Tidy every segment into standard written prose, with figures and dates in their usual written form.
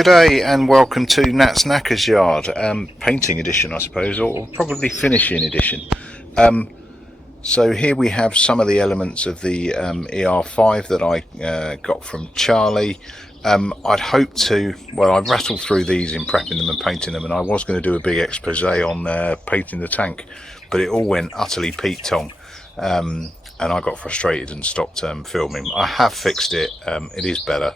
G'day and welcome to Nat's Knackers Yard, painting edition I suppose, or probably finishing edition. So here we have some of the elements of the ER5 that I got from Charlie. I'd hoped to, well, I've rattled through these in prepping them and painting them, and I was going to do a big expose on painting the tank, but it all went utterly Pete Tong, and I got frustrated and stopped filming. I have fixed it, it is better.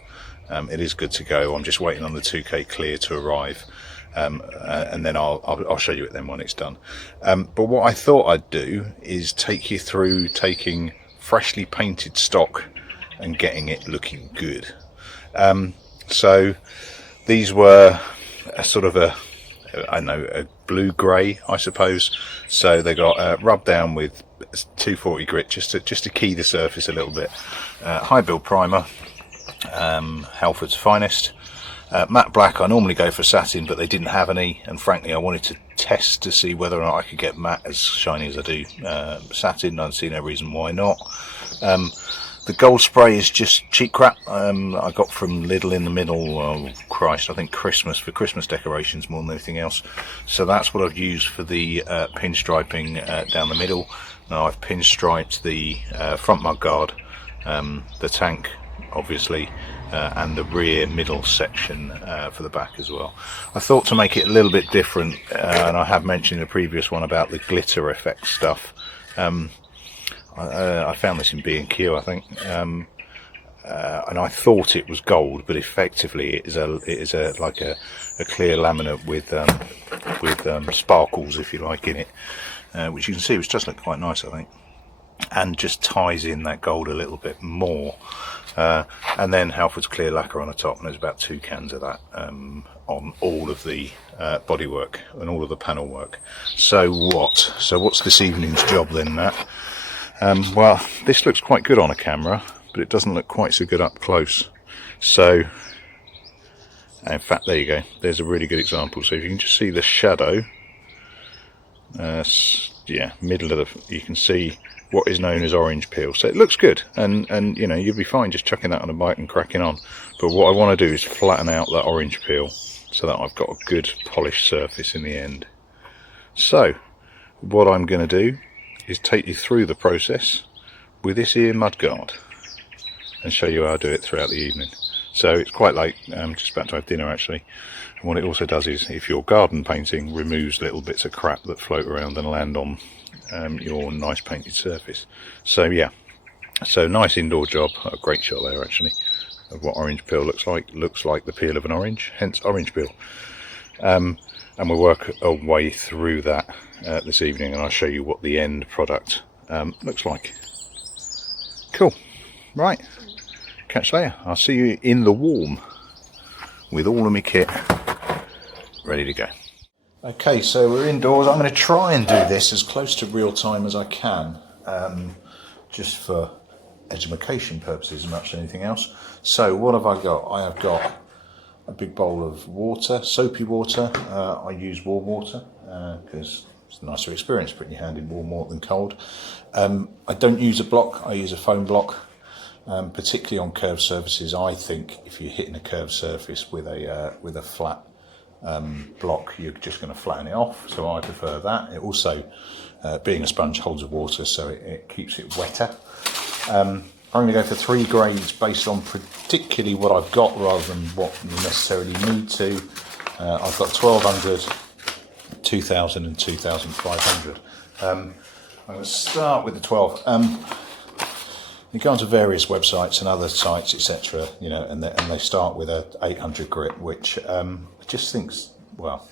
It is good to go. I'm just waiting on the 2K clear to arrive, and then I'll show you it then when it's done. But what I thought I'd do is take you through taking freshly painted stock and getting it looking good. So these were a sort of a blue grey, I suppose. So they got rubbed down with 240 grit just to key the surface a little bit. High build primer. Halford's Finest. Matte black, I normally go for satin, but they didn't have any, and frankly I wanted to test to see whether or not I could get matte as shiny as I do satin. I see no reason why not. The gold spray is just cheap crap. I got from Lidl in the middle, oh Christ, I think for Christmas decorations more than anything else. So that's what I've used for the pinstriping down the middle. Now I've pinstriped the front mud guard, the tank obviously, and the rear middle section for the back as well. I thought to make it a little bit different, and I have mentioned in the previous one about the glitter effect stuff. I found this in B&Q, I think, and I thought it was gold, but effectively it is like a clear laminate with sparkles, if you like, in it, which you can see, which does look quite nice, I think, and just ties in that gold a little bit more. And then Halford's clear lacquer on the top, and there's about 2 cans of that on all of the bodywork and all of the panel work. So what's this evening's job then, Nat? Well, this looks quite good on a camera, but it doesn't look quite so good up close. So in fact, there you go, there's a really good example. So if you can just see the shadow, middle of you can see what is known as orange peel. So it looks good, and you know, you'll be fine just chucking that on a bike and cracking on. But what I want to do is flatten out that orange peel so that I've got a good polished surface in the end. So what I'm going to do is take you through the process with this here mudguard and show you how I do it throughout the evening. So it's quite late, I'm just about to have dinner actually, and what it also does is, if you're garden painting, removes little bits of crap that float around and land on your nice painted surface. So yeah, so nice indoor job. A great shot there actually of what orange peel looks like the peel of an orange, hence orange peel. And we'll work our way through that this evening, and I'll show you what the end product looks like. Cool, right, catch you later. I'll see you in the warm with all of my kit ready to go. Okay, so we're indoors. I'm going to try and do this as close to real time as I can, just for education purposes as much as anything else. So what have I got? I have got a big bowl of water, soapy water. I use warm water because it's a nicer experience putting your hand in warm water than cold. I don't use a block, I use a foam block, particularly on curved surfaces. I think if you're hitting a curved surface with a flat block, you're just going to flatten it off, so I prefer that. It also, being a sponge, holds the water, so it keeps it wetter. I'm going to go for 3 grades based on particularly what I've got rather than what you necessarily need to. I've got 1200, 2000 and 2500. I'm going to start with the 12. You go onto various websites and other sites, etc., you know, and they start with a 800 grit, which I just think, well,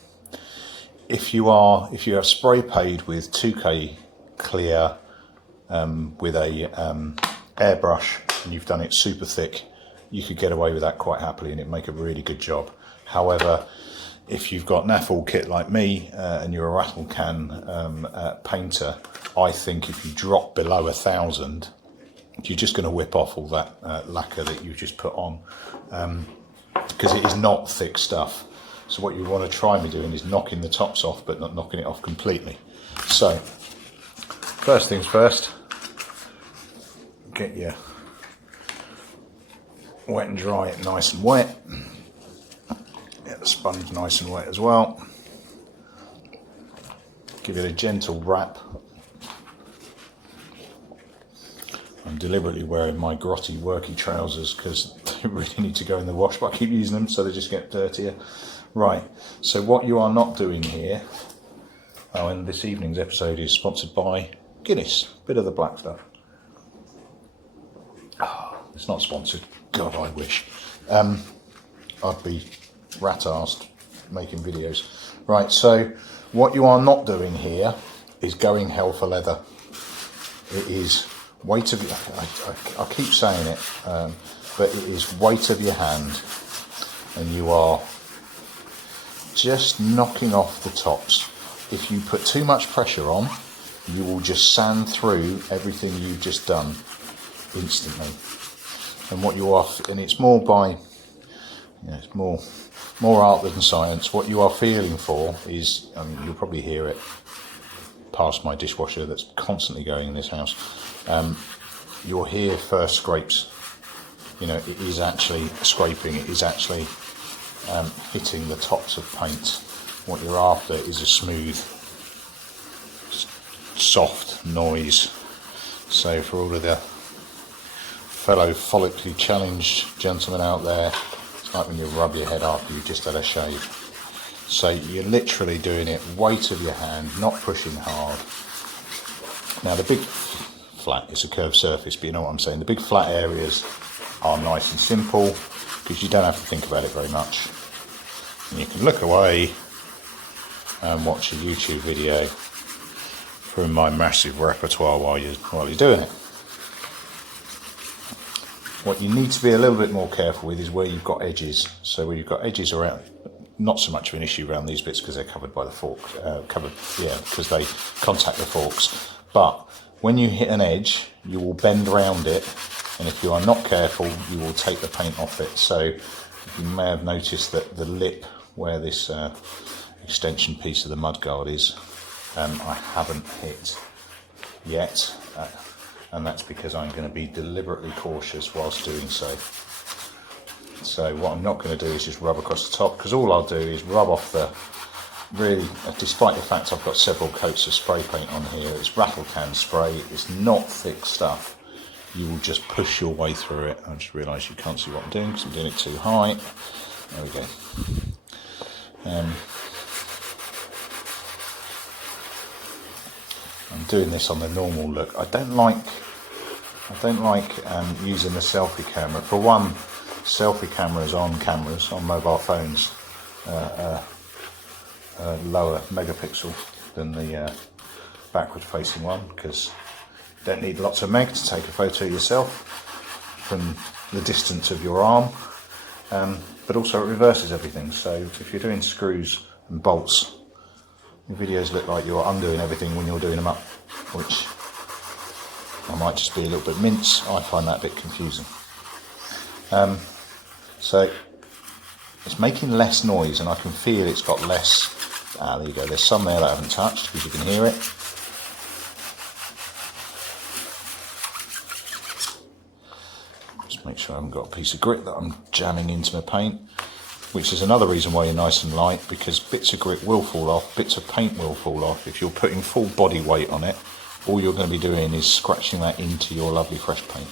if you have spray paid with 2K clear with a airbrush, and you've done it super thick, you could get away with that quite happily, and it'd make a really good job. However, if you've got NAFL kit like me and you're a rattle can painter, I think if you drop below 1000, you're just going to whip off all that lacquer that you've just put on, because it is not thick stuff. So what you want to try me doing is knocking the tops off, but not knocking it off completely. So first things first, get your wet and dry it nice and wet. the sponge nice and wet as well. Give it a gentle wrap. I'm deliberately wearing my grotty worky trousers because they really need to go in the wash, but I keep using them so they just get dirtier. Right, so what you are not doing here, and this evening's episode is sponsored by Guinness, bit of the black stuff. Oh, it's not sponsored, God I wish. I'd be rat-arsed making videos. Right, so what you are not doing here is going hell for leather. It is weight of your, I keep saying it, but it is weight of your hand, and you are just knocking off the tops. If you put too much pressure on, you will just sand through everything you've just done instantly. And what you are, and it's more by, it's more art than science. What you are feeling for is, you'll probably hear it past my dishwasher that's constantly going in this house. You'll hear first scrapes. It is actually scraping. It is actually hitting the tops of paint. What you're after is a smooth, soft noise. So for all of the fellow follically challenged gentlemen out there, it's like when you rub your head after you've just had a shave. So you're literally doing it weight of your hand, not pushing hard. Now the big flat, it's a curved surface, but you know what I'm saying. The big flat areas are nice and simple because you don't have to think about it very much. And you can look away and watch a YouTube video from my massive repertoire while you're doing it. What you need to be a little bit more careful with is where you've got edges. So where you've got edges around, not so much of an issue around these bits because they're covered by the fork, because they contact the forks. But when you hit an edge, you will bend around it, and if you are not careful, you will take the paint off it. So you may have noticed that the lip where this extension piece of the mudguard is, I haven't hit yet, and that's because I'm going to be deliberately cautious whilst doing so. So what I'm not going to do is just rub across the top, because all I'll do is rub off the, really, despite the fact I've got several coats of spray paint on here, it's rattle can spray, it's not thick stuff. You will just push your way through it. I just realised you can't see what I'm doing because I'm doing it too high. There we go. I'm doing this on the normal look. I don't like using the selfie camera. For one, selfie cameras on mobile phones, lower megapixel than the backward facing one, because you don't need lots of meg to take a photo yourself from the distance of your arm, but also it reverses everything. So if you're doing screws and bolts, your videos look like you're undoing everything when you're doing them up, which I might just be a little bit mince. I find that a bit confusing. So it's making less noise, and I can feel it's got less. There you go. There's some there that I haven't touched because you can hear it. Just make sure I haven't got a piece of grit that I'm jamming into my paint, which is another reason why you're nice and light, because bits of grit will fall off, bits of paint will fall off. If you're putting full body weight on it, all you're going to be doing is scratching that into your lovely fresh paint.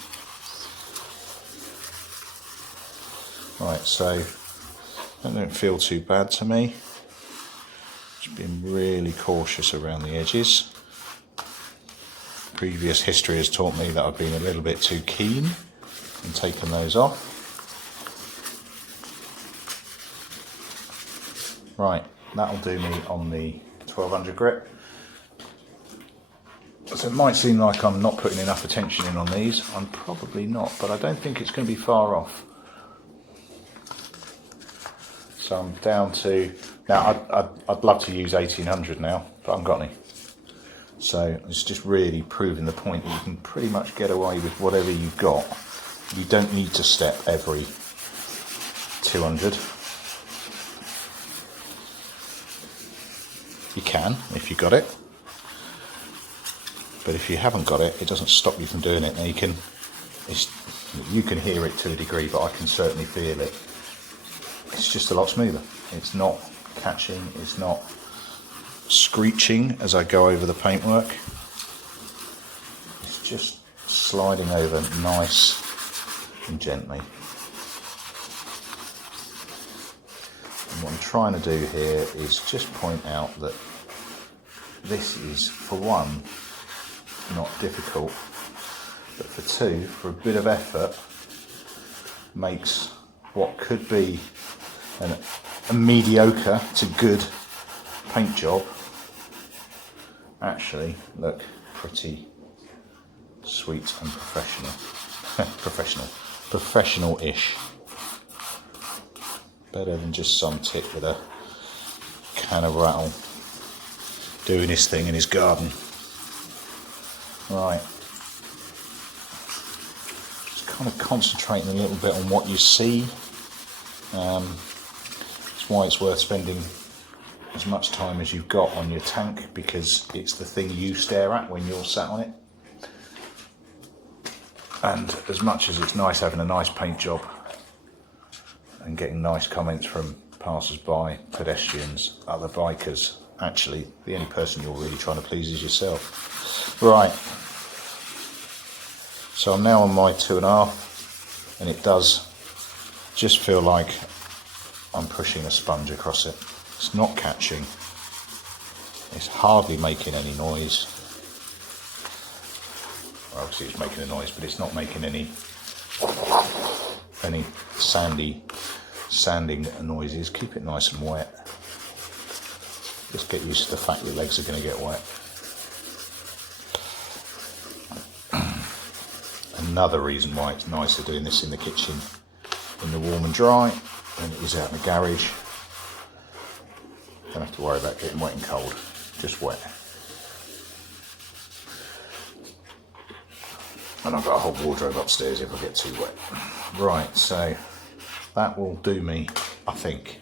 Right, so that don't feel too bad to me. Just being really cautious around the edges. Previous history has taught me that I've been a little bit too keen and taken those off. Right, that'll do me on the 1200 grit. So it might seem like I'm not putting enough attention in on these. I'm probably not, but I don't think it's going to be far off. So I'm down to, now I'd love to use 1800 now, but I haven't got any. So it's just really proving the point that you can pretty much get away with whatever you've got. You don't need to step every 200. You can, if you got it. But if you haven't got it, it doesn't stop you from doing it. Now you can hear it to a degree, but I can certainly feel it. it's just a lot smoother. It's not catching, it's not screeching as I go over the paintwork. It's just sliding over nice and gently. And what I'm trying to do here is just point out that this is, for one, not difficult, but for two, for a bit of effort, makes what could be a mediocre to good paint job actually look pretty sweet and professional-ish. Better than just some tit with a can of rattle doing his thing in his garden. Right, just kind of concentrating a little bit on what you see. That's why it's worth spending as much time as you've got on your tank, because it's the thing you stare at when you're sat on it. And as much as it's nice having a nice paint job and getting nice comments from passers-by, pedestrians, other bikers, actually the only person you're really trying to please is yourself. Right, so I'm now on my 2.5, and it does just feel like I'm pushing a sponge across it. It's not catching, it's hardly making any noise. Well, obviously it's making a noise, but it's not making any sanding noises. Keep it nice and wet. Just get used to the fact your legs are going to get wet. Another reason why it's nicer doing this in the kitchen in the warm and dry than it is out in the garage. Don't have to worry about getting wet and cold, just wet. And I've got a whole wardrobe upstairs if I get too wet. Right, so that will do me, I think.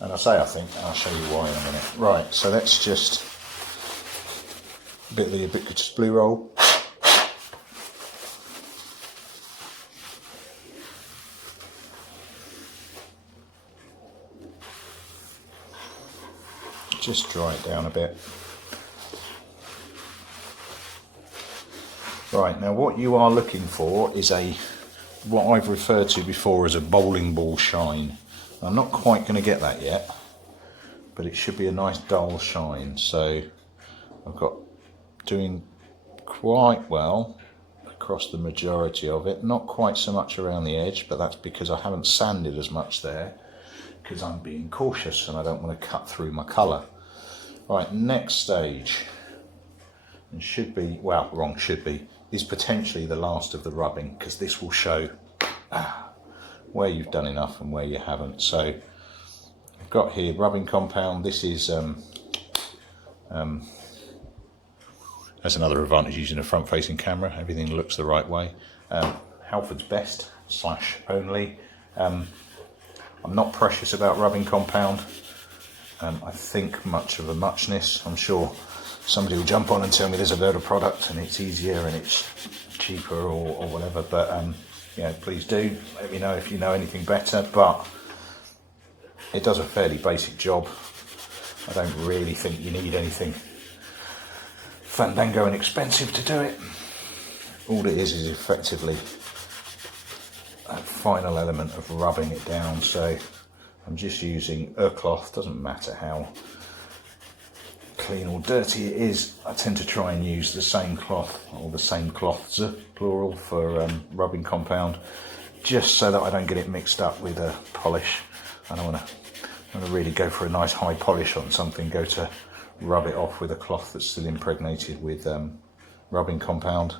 And I say I think, and I'll show you why in a minute. Right, so let's just a bit of the ubiquitous blue roll. Just dry it down a bit. Right, now what you are looking for is what I've referred to before as a bowling ball shine. I'm not quite going to get that yet, but it should be a nice dull shine. So I've got doing quite well across the majority of it, not quite so much around the edge, but that's because I haven't sanded as much there, because I'm being cautious and I don't want to cut through my colour. Right, next stage, and should be, is potentially the last of the rubbing, because this will show where you've done enough and where you haven't. So I've got here rubbing compound. This is that's another advantage using a front-facing camera. Everything looks the right way. Halford's Best / only. I'm not precious about rubbing compound. I think much of a muchness. I'm sure somebody will jump on and tell me there's a better product and it's easier and it's cheaper or whatever, but yeah, please do let me know if you know anything better. But it does a fairly basic job. I don't really think you need anything fandango and expensive to do it. All it is effectively a final element of rubbing it down. So I'm just using a cloth, doesn't matter how clean or dirty it is. I tend to try and use the same cloth, or the same cloths, plural, for rubbing compound, just so that I don't get it mixed up with a polish. I don't want to really go for a nice high polish on something, go to rub it off with a cloth that's still impregnated with rubbing compound.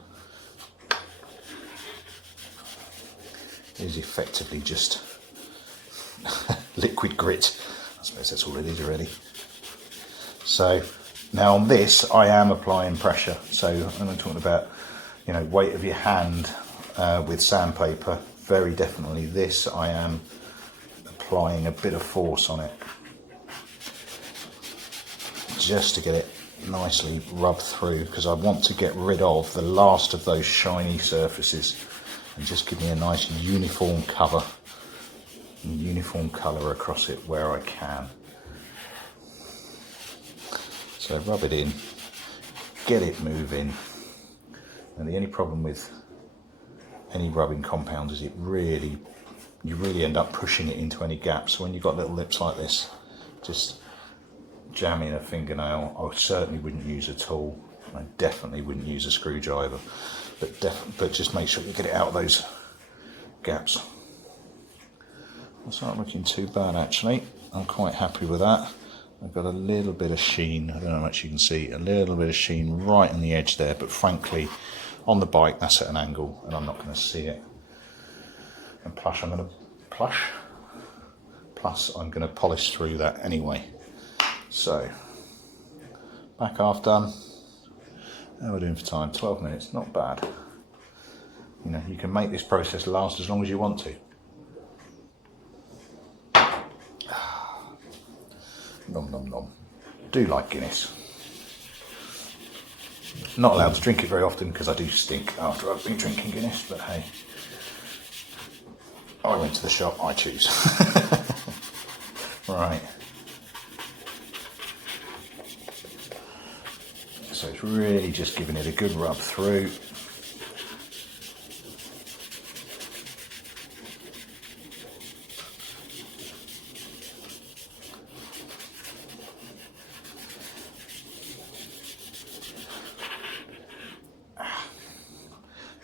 It is effectively just liquid grit. I suppose that's all it is already. So now on this I am applying pressure. So I'm talking about, weight of your hand with sandpaper. Very definitely this I am applying a bit of force on it, just to get it nicely rubbed through, because I want to get rid of the last of those shiny surfaces and just give me a nice uniform cover and uniform colour across it where I can. So rub it in, get it moving. And the only problem with any rubbing compound is you really end up pushing it into any gaps. So when you've got little lips like this, just jam in a fingernail. I certainly wouldn't use a tool. I definitely wouldn't use a screwdriver, but just make sure you get it out of those gaps. That's not looking too bad actually. I'm quite happy with that. I've got a little bit of sheen, I don't know how much you can see, a little bit of sheen right on the edge there, but frankly on the bike that's at an angle and I'm not going to see it. And plus I'm going to polish through that anyway. So back half done. How are we doing for time? 12 minutes, not bad. You know, you can make this process last as long as you want to. Nom nom nom. Do like Guinness. Not allowed to drink it very often because I do stink after I've been drinking Guinness, but hey. I went to the shop, I choose. Right. So it's really just giving it a good rub through.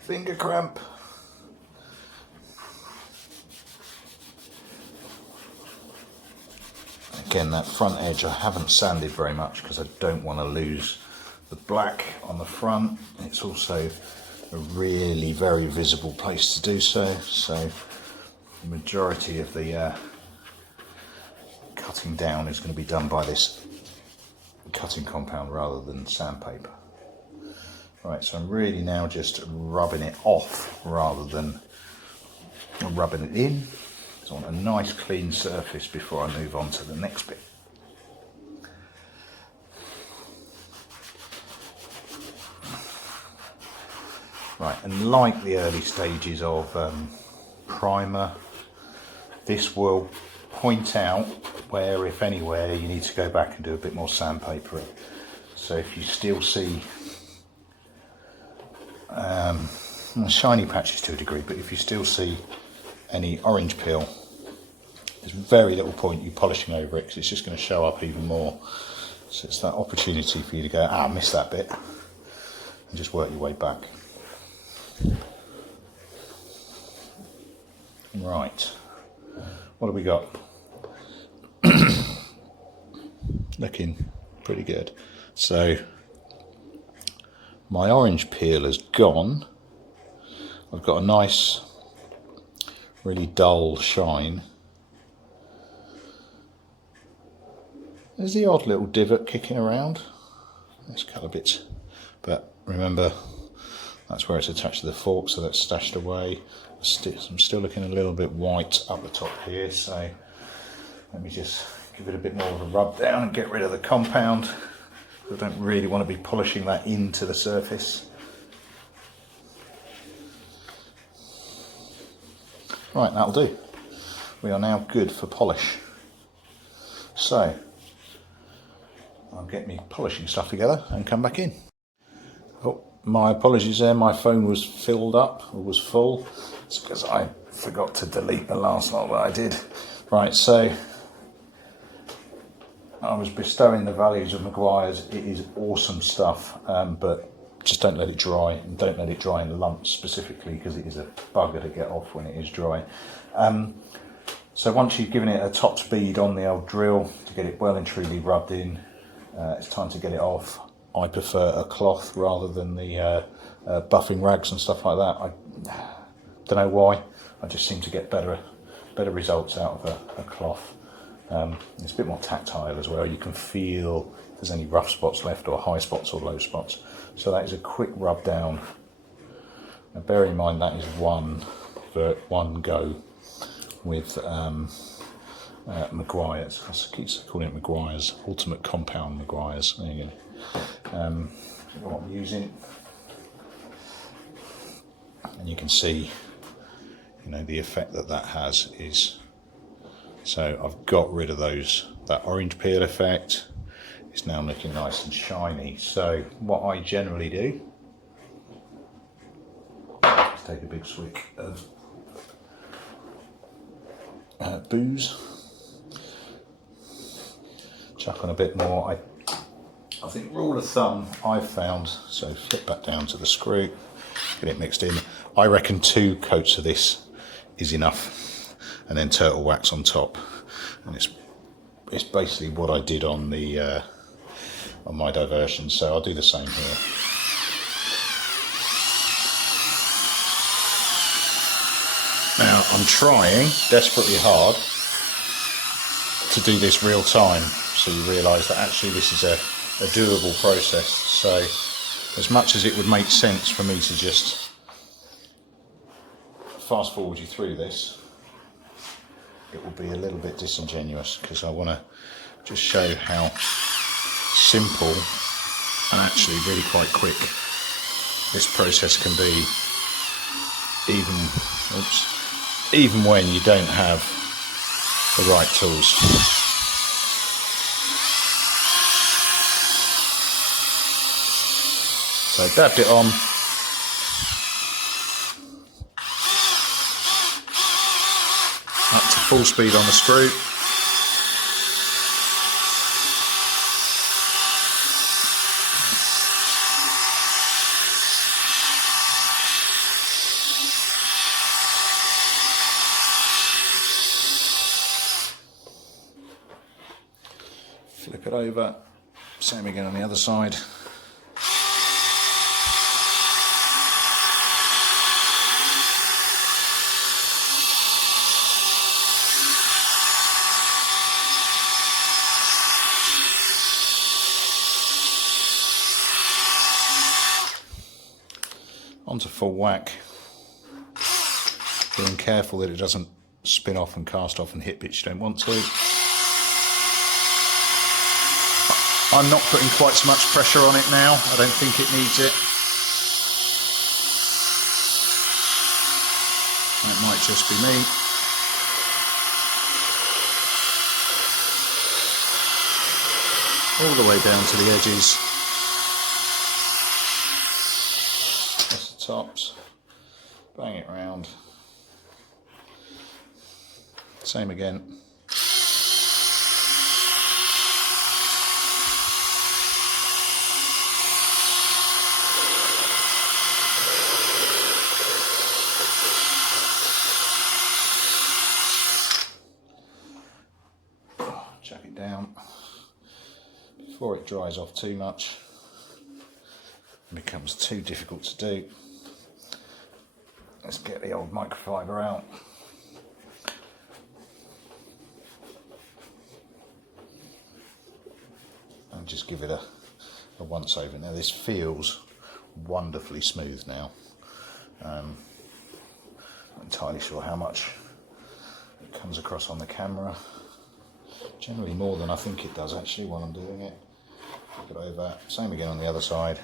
Finger cramp. Again, that front edge I haven't sanded very much because I don't want to lose the black on the front. It's also a really very visible place to do so. So the majority of the cutting down is going to be done by this cutting compound rather than sandpaper. Right, so I'm really now just rubbing it off rather than rubbing it in. So I want a nice clean surface before I move on to the next bit. Right, and like the early stages of primer, this will point out where, if anywhere, you need to go back and do a bit more sandpapering. So if you still see shiny patches to a degree, but if you still see any orange peel, there's very little point you polishing over it because it's just going to show up even more. So it's that opportunity for you to go, I missed that bit, and just work your way back. Right, what have we got? Looking pretty good. So my orange peel has gone. I've got a nice, really dull shine. There's the odd little divot kicking around. There's a couple of bits, but remember that's where it's attached to the fork, so that's stashed away. I'm still looking a little bit white up the top here, so let me just give it a bit more of a rub down and get rid of the compound. I don't really want to be polishing that into the surface. Right, that'll do. We are now good for polish. So I'll get me polishing stuff together and come back in. Oh, my apologies there, my phone was filled up, or was full. It's because I forgot to delete the last lot that I did. Right, so I was bestowing the values of Meguiar's. It is awesome stuff, but just don't let it dry, and don't let it dry in lumps specifically because it is a bugger to get off when it is dry. So once you've given it a top speed on the old drill to get it well and truly rubbed in, it's time to get it off. I prefer a cloth rather than the buffing rags and stuff like that. I don't know why, I just seem to get better results out of a cloth. It's a bit more tactile as well. You can feel if there's any rough spots left or high spots or low spots. So that is a quick rub down. Now bear in mind that is one go with Meguiar's. I keep calling it Meguiar's, Ultimate Compound Meguiar's. There you go. What I'm using, and you can see, you know, the effect that has is So I've got rid of that orange peel effect. It's now looking nice and shiny. So what I generally do is take a big swig of booze, chuck on a bit more. I think rule of thumb I've found, so flip back down to the screw, get it mixed in. I reckon 2 coats of this is enough, and then turtle wax on top. And it's basically what I did on the on my diversion, so I'll do the same here. Now I'm trying desperately hard to do this real time, so you realise that actually this is a doable process. So as much as it would make sense for me to just fast forward you through this, it will be a little bit disingenuous, because I want to just show how simple and actually really quite quick this process can be, even when you don't have the right tools. So I dabbed it on. Up to full speed on the screw. Flip it over, same again on the other side. Onto full whack, being careful that it doesn't spin off and cast off and hit bits you don't want to. I'm not putting quite so much pressure on it now, I don't think it needs it. And it might just be me. All the way down to the edges. That's the tops. Bang it round. Same again. Chuck it down before it dries off too much and becomes too difficult to do. Let's get the old microfiber out. And just give it a once over. Now this feels wonderfully smooth now. I'm not entirely sure how much it comes across on the camera. Generally more than I think it does actually while I'm doing it. Flip it over, same again on the other side.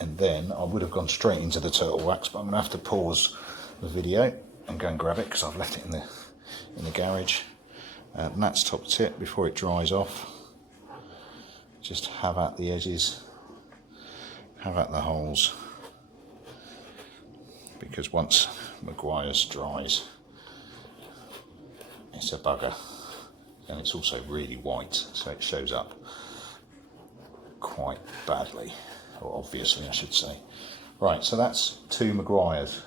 And then I would have gone straight into the turtle wax, but I'm going to have to pause the video and go and grab it because I've left it in the garage. And that's top tip before it dries off. Just have at the edges, have at the holes, because once Meguiar's dries, it's a bugger, and it's also really white, so it shows up quite badly, or obviously I should say. Right, so that's 2 Meguiar's.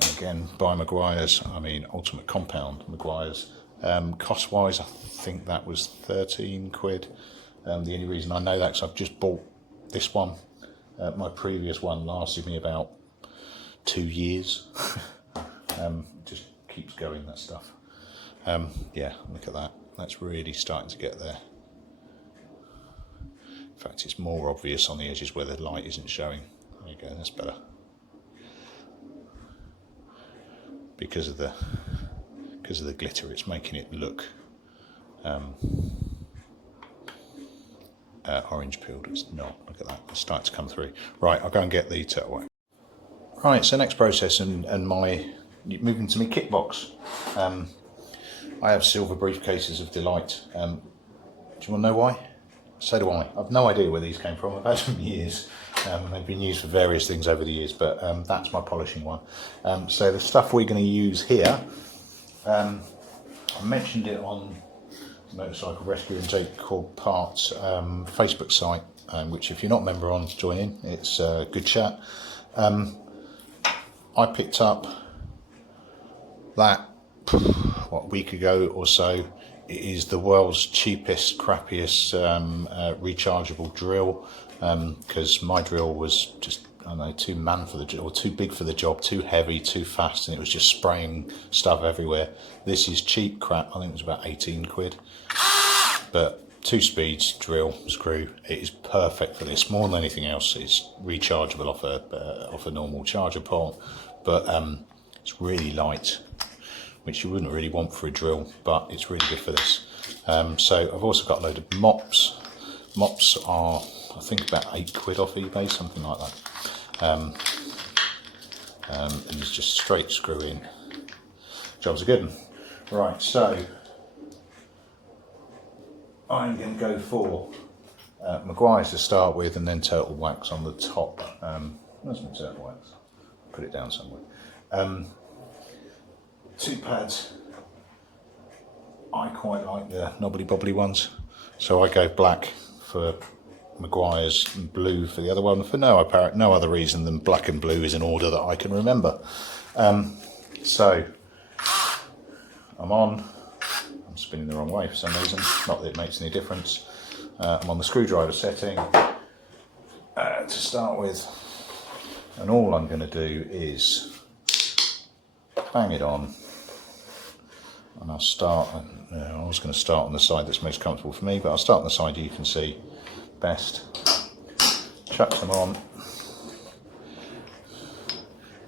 And again, by Meguiar's, I mean Ultimate Compound Meguiar's. Cost wise, I think that was 13 quid. The only reason I know that is I've just bought this one. My previous one lasted me about 2 years. Just keeps going, that stuff. Yeah, look at that. That's really starting to get there. In fact, it's more obvious on the edges where the light isn't showing. There you go, that's better. Because of the glitter, it's making it look orange peeled. It's not. Look at that. It's starting to come through. Right, I'll go and get the turtle wax. Right, so next process and my moving to my kit box. I have silver briefcases of delight. Do you want to know why? So do I. I've no idea where these came from. I've had them for years. They've been used for various things over the years, but that's my polishing one. So the stuff we're going to use here, I mentioned it on Motorcycle Rescue and Take Called Parts Facebook site, which if you're not a member on, join in. It's a good chat. I picked up that a week ago or so. It is the world's cheapest, crappiest rechargeable drill, because my drill was just, I don't know, too man for the job, or too big for the job, too heavy, too fast, and it was just spraying stuff everywhere. This is cheap crap. I think it was about 18 quid, but 2 speeds, drill, screw. It is perfect for this. More than anything else, it's rechargeable off a normal charger port, but it's really light, which you wouldn't really want for a drill, but it's really good for this. So I've also got a load of mops. Mops are, I think, about 8 quid off eBay, something like that. And it's just straight screw in. Job's a good one. Right, so I'm going to go for Meguiar's to start with, and then turtle wax on the top. Where's my turtle wax? Put it down somewhere. 2 pads. I quite like the knobbly bobbly ones, so I go black for Meguiar's and blue for the other one, for no other reason than black and blue is in order that I can remember. So I'm spinning the wrong way for some reason, not that it makes any difference. I'm on the screwdriver setting to start with, and all I'm going to do is bang it on. And I'll start, I was going to start on the side that's most comfortable for me, but I'll start on the side you can see best. Chuck them on.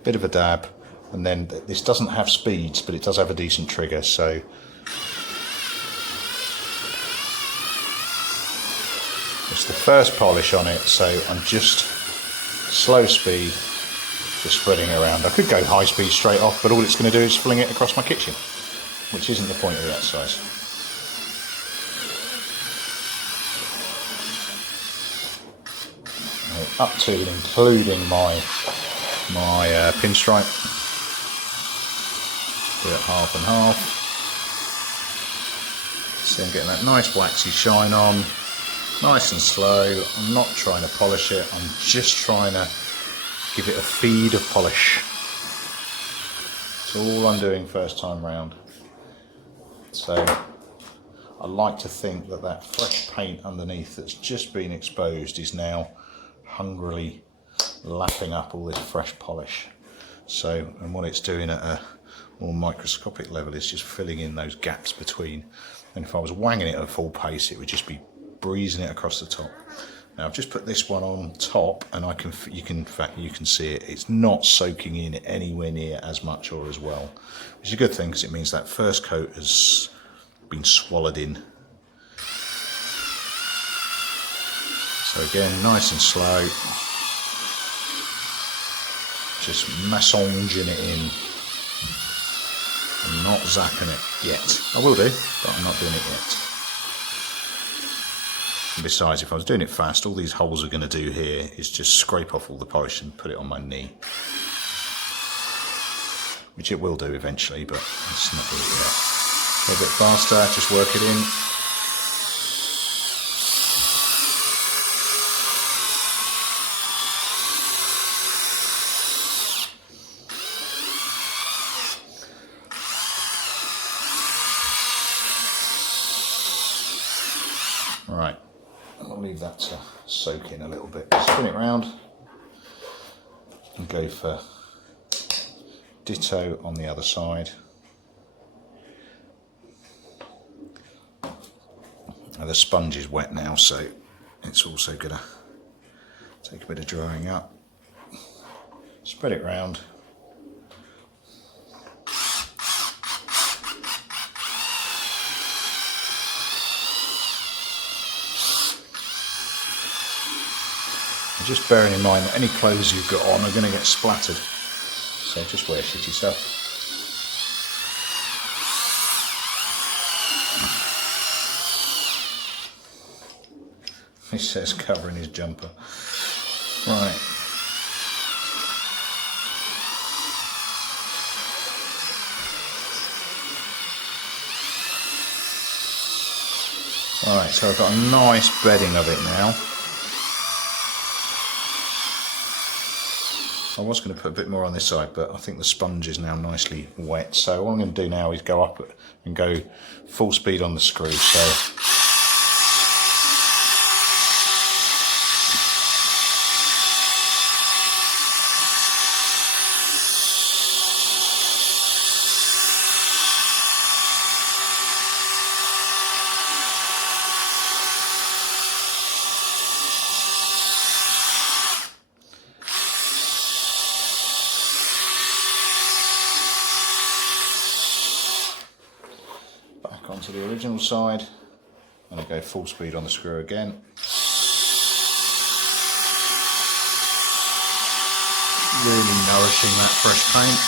Bit of a dab, and then this doesn't have speeds, but it does have a decent trigger, so it's the first polish on it, so I'm just slow speed, just spreading it around. I could go high speed straight off, but all it's going to do is fling it across my kitchen, which isn't the point of the exercise. Up to and including my pinstripe. Do it half and half. See, I'm getting that nice waxy shine on, nice and slow. I'm not trying to polish it, I'm just trying to give it a feed of polish. That's all I'm doing first time round. So I like to think that that fresh paint underneath that's just been exposed is now hungrily lapping up all this fresh polish. So, and what it's doing at a more microscopic level is just filling in those gaps between. And if I was wanging it at full pace, it would just be breezing it across the top. Now I've just put this one on top, and you can see it. It's not soaking in anywhere near as much or as well, which is a good thing because it means that first coat has been swallowed in. So again, nice and slow, just massaging it in. I'm not zapping it yet. I will do, but I'm not doing it yet. And besides, if I was doing it fast, all these holes are going to do here is just scrape off all the polish and put it on my knee. Which it will do eventually, but it's not doing it yet. A little bit faster, just work it in. Right, I'll leave that to soak in a little bit. Spin it round and go for ditto on the other side. Now the sponge is wet now, so it's also going to take a bit of drying up. Spread it round. just bearing in mind that any clothes you've got on are going to get splattered. So just wear shitty stuff. He says covering his jumper. Right. Alright, so I've got a nice bedding of it now. I was going to put a bit more on this side, but I think the sponge is now nicely wet. So what I'm going to do now is go up and go full speed on the screw. So onto the original side, and I go full speed on the screw again. Really nourishing that fresh paint.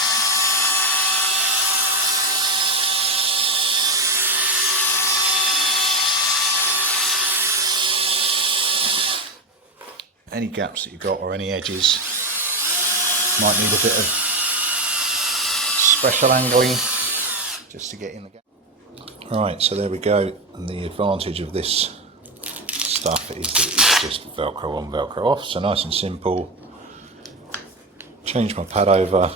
Any gaps that you've got or any edges might need a bit of special angling just to get in the gap. Right, so there we go, and the advantage of this stuff is that it's just Velcro on, Velcro off, so nice and simple. Change my pad over,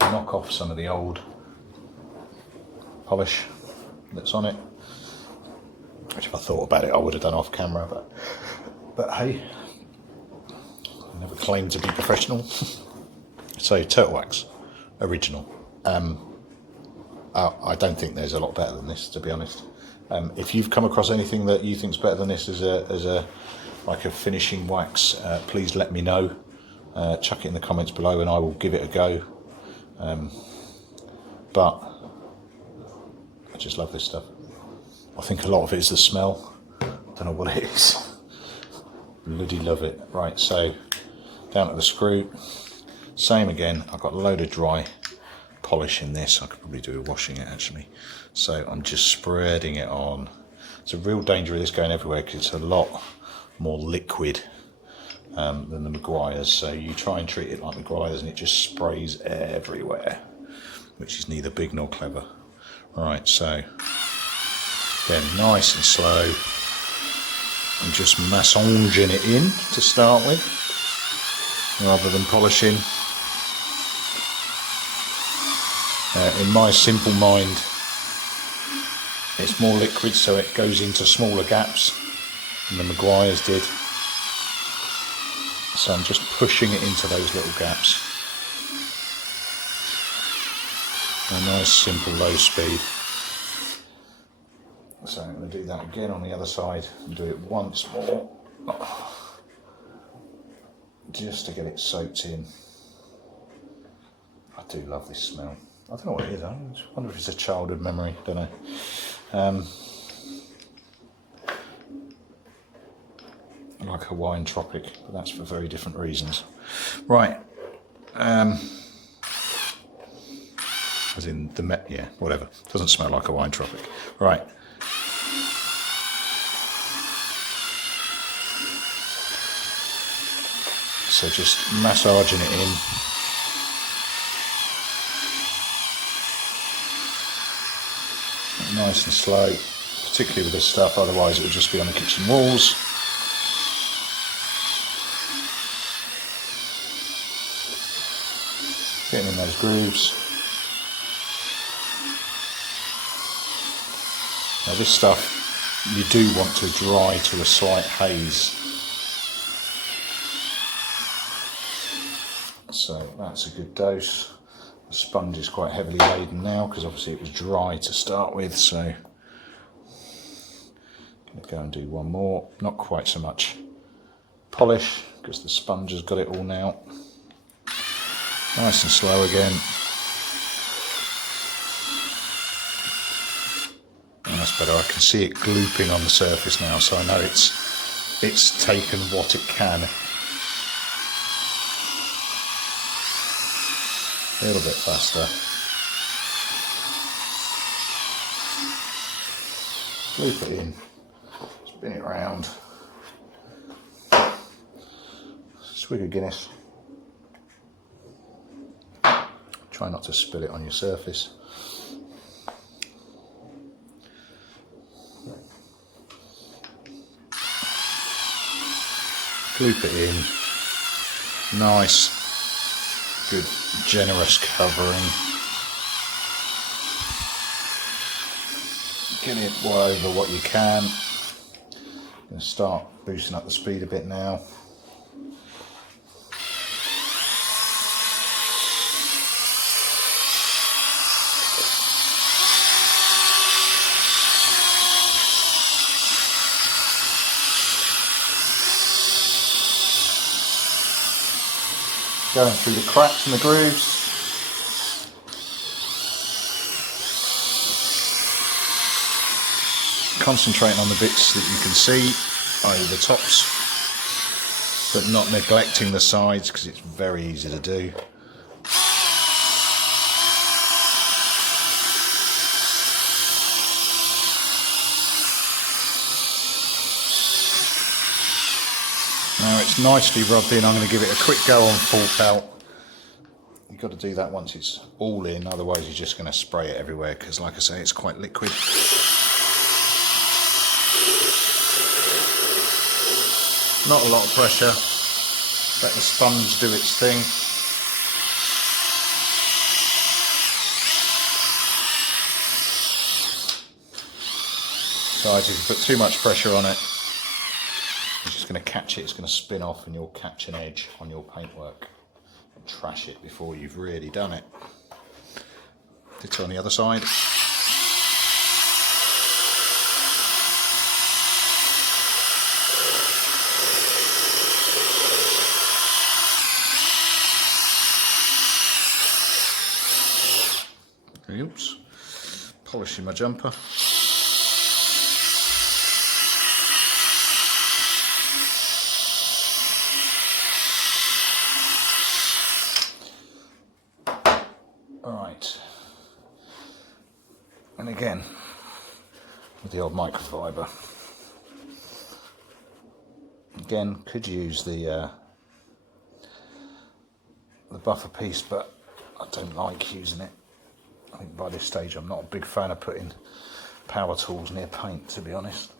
knock off some of the old polish that's on it, which if I thought about it I would have done off camera, but hey, I never claimed to be professional. So turtle wax, original. I don't think there's a lot better than this, to be honest. If you've come across anything that you think's better than this as a finishing wax, please let me know. Chuck it in the comments below, and I will give it a go. But I just love this stuff. I think a lot of it is the smell. Don't know what it is. Bloody love it. Right, so down to the screw. Same again, I've got a load of dry polish in this. I could probably do with washing it actually. So I'm just spreading it on. It's a real danger of this going everywhere because it's a lot more liquid than the Meguiar's. So you try and treat it like Meguiar's and it just sprays everywhere, which is neither big nor clever. Right, so again, nice and slow. I'm just massaging it in to start with, rather than polishing. In my simple mind, it's more liquid, so it goes into smaller gaps than the Meguiar's did. So I'm just pushing it into those little gaps. A nice, simple, low speed. So I'm going to do that again on the other side and do it once more, just to get it soaked in. I do love this smell. I don't know what it is. I wonder if it's a childhood memory. Don't know. I like Hawaiian Tropic, but that's for very different reasons. Right. As in the yeah, whatever. Doesn't smell like Hawaiian Tropic. Right. So just massaging it in. Nice and slow, particularly with this stuff, otherwise it would just be on the kitchen walls. Getting in those grooves. Now this stuff you do want to dry to a slight haze. So that's a good dose. The sponge is quite heavily laden now because obviously it was dry to start with, so I'm going to go and do one more. Not quite so much polish because the sponge has got it all now. Nice and slow again. And that's That's better. I can see it glooping on the surface now, so I know it's taken what it can. A little bit faster. Loop it in, spin it round. Swig of Guinness. Try not to spill it on your surface. Gloop it in. Nice, good, generous covering. Get it well over what you can. I'm going to start boosting up the speed a bit now. Going through the cracks and the grooves. Concentrating on the bits that you can see, i.e. the tops, but not neglecting the sides because it's very easy to do. Now it's nicely rubbed in. I'm going to give it a quick go on full pelt. You've got to do that once it's all in, otherwise you're just going to spray it everywhere because, like I say, it's quite liquid. Not a lot of pressure. Let the sponge do its thing. So if you put too much pressure on it, it's just going to catch it, it's going to spin off and you'll catch an edge on your paintwork and trash it before you've really done it. Ditto on the other side. Oops, polishing my jumper. Alright, and again with the old microfiber. Again, could use the buffer piece, but I don't like using it. I think by this stage I'm not a big fan of putting power tools near paint, to be honest.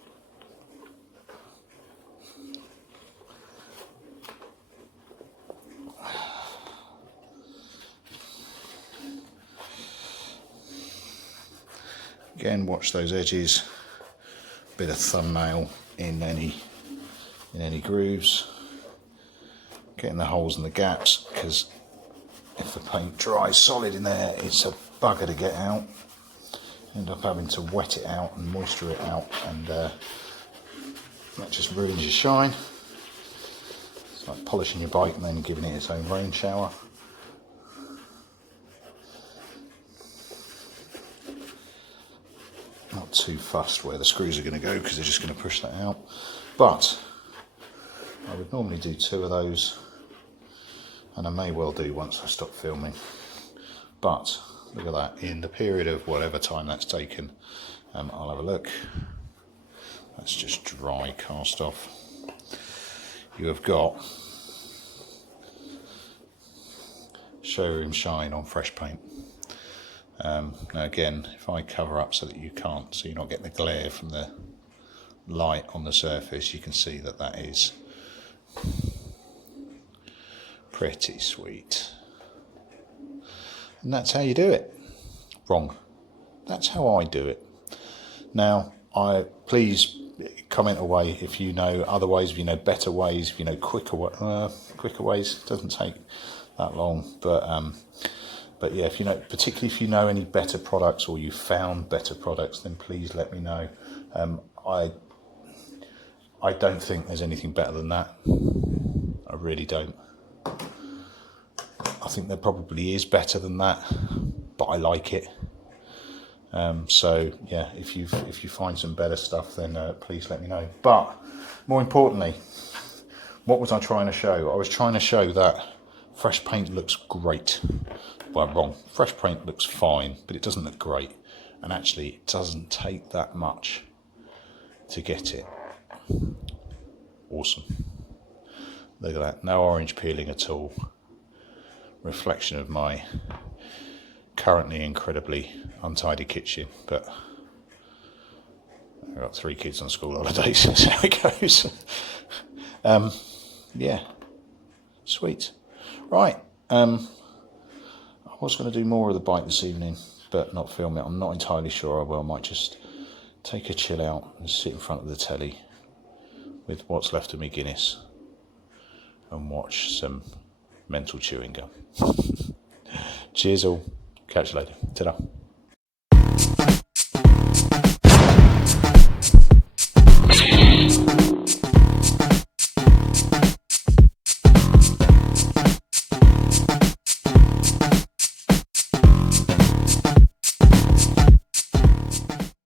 Again, watch those edges. Bit of thumbnail in any grooves. Getting the holes and the gaps, because if the paint dries solid in there, it's a bugger to get out. End up having to wet it out and moisture it out, and that just ruins your shine. It's like polishing your bike and then giving it its own rain shower. Not too fussed where the screws are going to go because they're just going to push that out. But I would normally do 2 of those, and I may well do once I stop filming. But look at that, in the period of whatever time that's taken, I'll have a look. That's just dry cast off. You have got showroom shine on fresh paint. Now again, if I cover up so that you can't, so you're not getting the glare from the light on the surface, you can see that that is pretty sweet. And that's how you do it. Wrong. That's how I do it. Now, please comment away if you know other ways, if you know better ways, if you know quicker ways. It doesn't take that long, but yeah, if you know, particularly if you know any better products or you found better products, then please let me know. I don't think there's anything better than that. I really don't. I think there probably is better than that, but I like it. So yeah, if you find some better stuff, then please let me know. But more importantly, what was I trying to show? I was trying to show that fresh paint looks great. Well, I'm wrong. Fresh paint looks fine, but it doesn't look great. And actually, it doesn't take that much to get it. Awesome. Look at that. No orange peeling at all. Reflection of my currently incredibly untidy kitchen, but I've got 3 kids on school holidays, so that's how it goes. Yeah, sweet. Right, I was going to do more of the bike this evening, but not film it. I'm not entirely sure I will. I might just take a chill out and sit in front of the telly with what's left of me Guinness and watch some mental chewing gum. Cheers all. Catch you later. Ta-da.